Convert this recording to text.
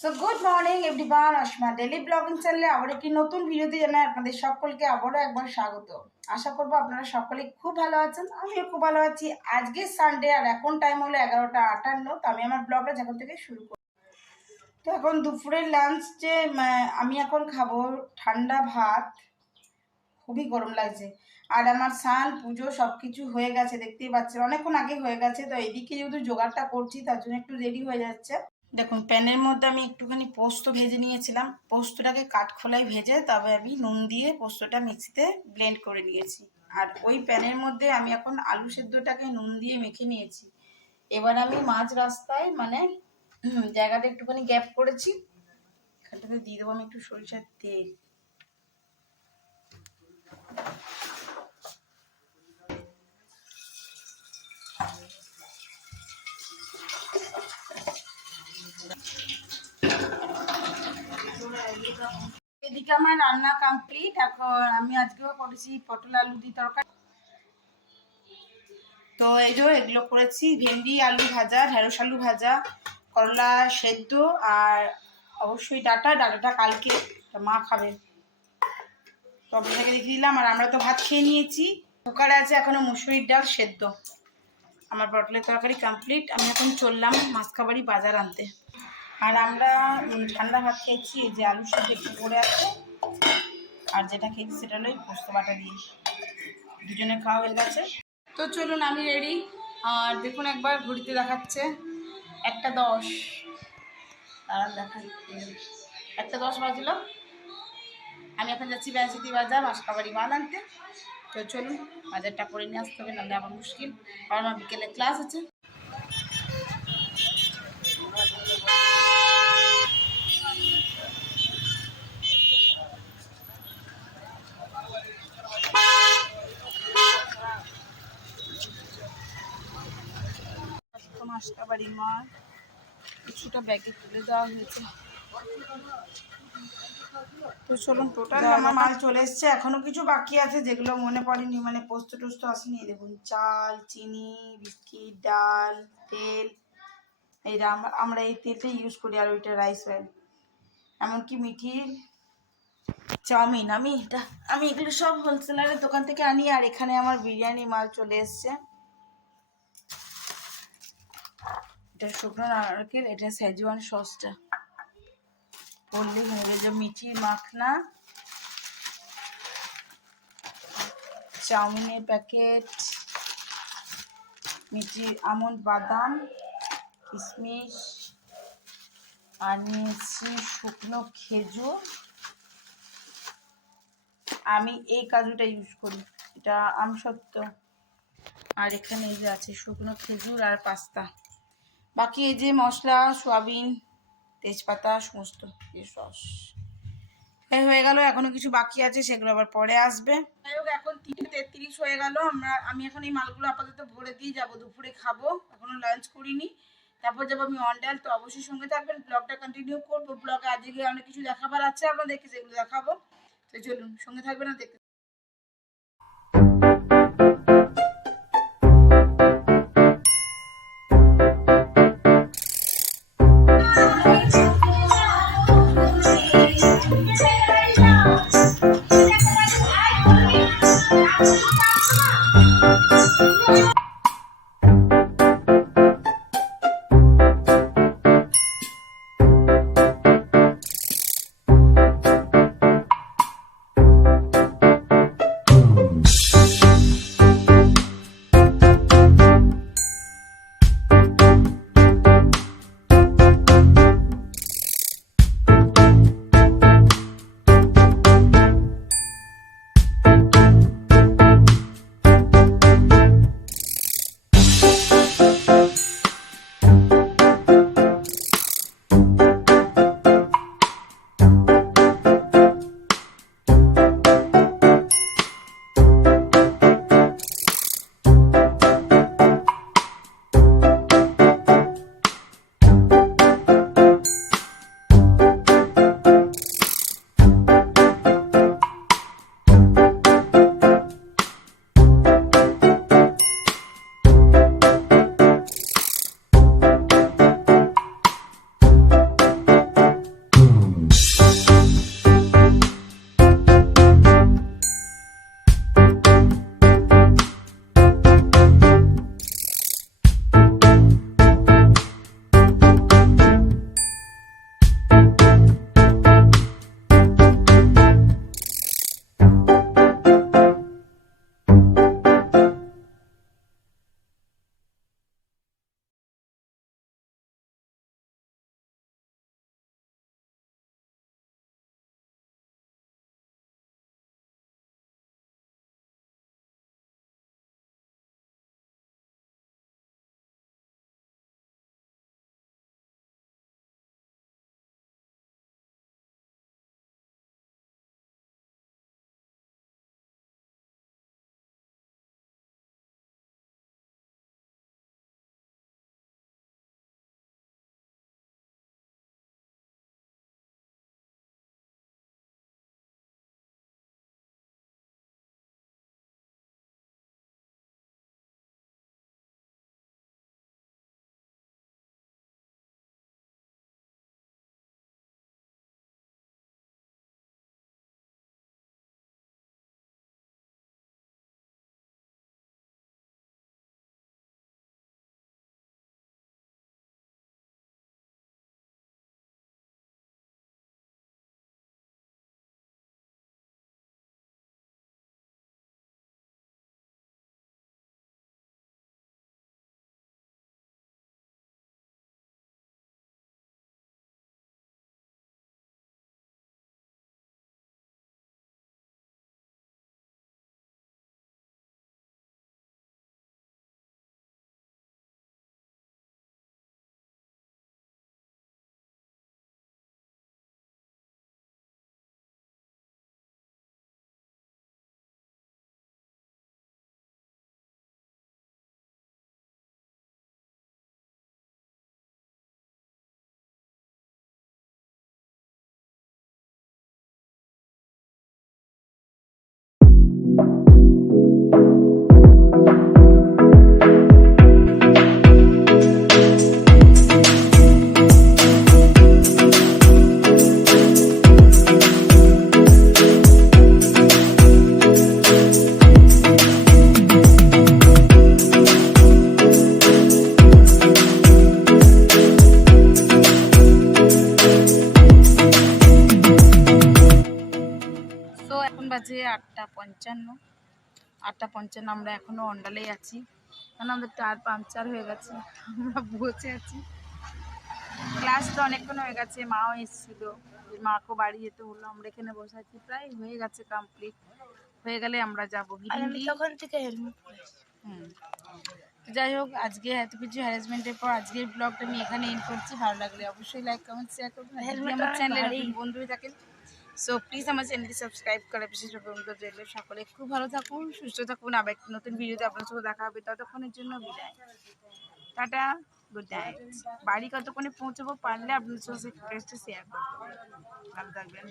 So good morning everyone, Asima daily blogging চ্যানেলে আবার একটি নতুন ভিডিওতে জানাই আপনাদের সকলকে আবারও একবার স্বাগত। আশা করবো আপনারা সকলেই খুব ভালো আছেন, আমিও খুব ভালো আছি। আজকে সানডে আর এখন টাইম হলো 11:58। তো আমি আমার ব্লগটা যখন থেকে শুরু করি। তো এখন দুপুরের লাঞ্চ যে আমি এখন খাবো ঠান্ডা ভাত, খুবই গরম লাগছে। আর আমার স্নান পুজো সব কিছু হয়ে গেছে, দেখতেই পাচ্ছেন অনেকক্ষণ আগে হয়ে গেছে। তো এদিকে যেহেতু জোগাড়টা করছি তার জন্য একটু রেডি হয়ে যাচ্ছে। দেখুন প্যানের মধ্যে আমি একটুখানি পোস্ত ভেজে নিয়েছিলাম। পোস্তটাকে কাঠখোলায় ভেজে তবে আমি নুন দিয়ে পোস্তটা মিক্সিতে ব্লেন্ড করে নিয়েছি। আর ওই প্যানের মধ্যে আমি এখন আলু সেদ্ধটাকে নুন দিয়ে মেখে নিয়েছি। এবার আমি মাঝ রাস্তায় জায়গাটা একটুখানি গ্যাপ করেছি, এখানটাতে দিয়ে দেবো আমি একটু সরিষার তেল। এদিকে আমার রান্না কমপ্লিট। এখন আমি আজকেও করেছি পটল আলু দিয়ে তরকারি। তো এই যে এগুলো করেছি, ভেন্ডি আলু ভাজা, ঢেঁড়স আলু ভাজা, করলা সেদ্ধ, আর অবশ্যই ডাটাটা কালকে মা খাবে, তো আপনাকে দেখিয়ে দিলাম। আর আমরা তো ভাত খেয়ে নিয়েছি। কুকারে আছে এখনো মুসুরির ডাল সেদ্ধ। আমার পটলের তরকারি কমপ্লিট। আমি এখন চললাম মাসকাবাড়ি বাজার আনতে। আর আমরা ঠান্ডা ভাত খেয়েছি, এই যে আলু সেদ্ধ একটু পড়ে আছে, আর যেটা খেয়েছি সেটা হলো পোস্ত বাটা দিয়ে। দুজনে খাওয়া হয়ে গেছে। তো চলুন আমি রেডি। আর দেখুন একবার ঘড়িতে দেখাচ্ছে 1:10। তারা দেখাই 1:10 বাজলো। আমি এখন যাচ্ছি বেনাচিতি বাজার মাসকাবাড়ি মাল আনতে। তো চলুন বাজারটা করে নিয়ে আসতে হবে, নাহলে আবার মুশকিল, কারণ আমার বিকেলে ক্লাস আছে। মাসকাবাড়ি মাল কিছুটা ব্যাগে তুলে দেওয়া হয়েছে। তো চলুন, টোটাল আমার মাল চলে এসছে। এখনো কিছু বাকি আছে যেগুলো মনে পড়েনি, পোস্ত টোস্ত আসেনি। দেখুন চাল, চিনি, বিস্কিট, ডাল, তেল, এইটা আমরা এই তেলটা ইউজ করি। আর ওইটা রাইস অয়েল, এমনকি মিঠির চাউমিন, আমি এগুলো সব হোলসেলারের দোকান থেকে আনি। আর এখানে আমার বিরিয়ানি মাল চলে এসছে। এটা শুকনো নারকেল, এটা সেজওয়ান সসটা পড়লেই হবে। যে মিঠির মাখনা, চাউমিনের প্যাকেট, মিঠির আমন্ড বাদাম, কিশমিশ, আর নিয়েছি শুকনো খেজুর। আমি এই কাজুটা ইউজ করি, এটা আমসত্ত্ব। আর এখানে এই যে আছে শুকনো খেজুর আর পাস্তা। বাকি এই যে মশলা, সোয়াবিন, তেজপাতা, সমস্ত সস হয়ে গেল। এখনো কিছু বাকি আছে, সেগুলো আবার পরে আসবে। যাই হোক, এখন 3:33 হয়ে গেল। আমি এখন এই মালগুলো আপাতত ভরে দিয়ে যাবো, দুপুরে খাবো, এখনো লাঞ্চ করিনি। তারপর যাবো আমি অন্ডাল। তো অবশ্যই সঙ্গে থাকবেন, ব্লগটা কন্টিনিউ করবো। ব্লগে আজকে অনেক কিছু দেখাবার আছে আপনাদেরকে, সেগুলো দেখাবো। তো চলুন সঙ্গে থাকবেন আর দেখতে। 8:55। 8:55 আমরা এখনও অন্ডালেই আছি, কারণ আমাদের টায়ার পাংচার হয়ে গেছে। আমরা বসে আছি, ক্লাস তো অনেকক্ষণ হয়ে গেছে, মাও এসেছিল, মাকেও বাড়ি যেতে হলো। আমরা এখানে বসে আছি, প্রায় হয়ে গেছে কমপ্লিট। হয়ে গেলে আমরা যাবো তখন থেকে হেলমেট হুম। তো যাই হোক, আজকে এত কিছু হ্যারাসমেন্টের পর আজকের ব্লগটা আমি এখানে এন্ড করছি। ভালো লাগলে অবশ্যই লাইক কমেন্ট শেয়ার করবেন। যদি আমার চ্যানেলে নতুন বন্ধু হয়ে থাকেন, সো প্লিজ আমার চ্যানেলটি সাবস্ক্রাইব করে বিশেষভাবে অনুরোধ রইল। সকলে খুব ভালো থাকুন, সুস্থ থাকুন। আবার একটি নতুন ভিডিওতে আপনার সাথে দেখা হবে। ততক্ষণের জন্য বিদায়, টাটা, গুড নাইট। বাড়ি কতক্ষণে পৌঁছাবো পারলে আপনার সাথে শেয়ার করবো। ভালো থাকবেন।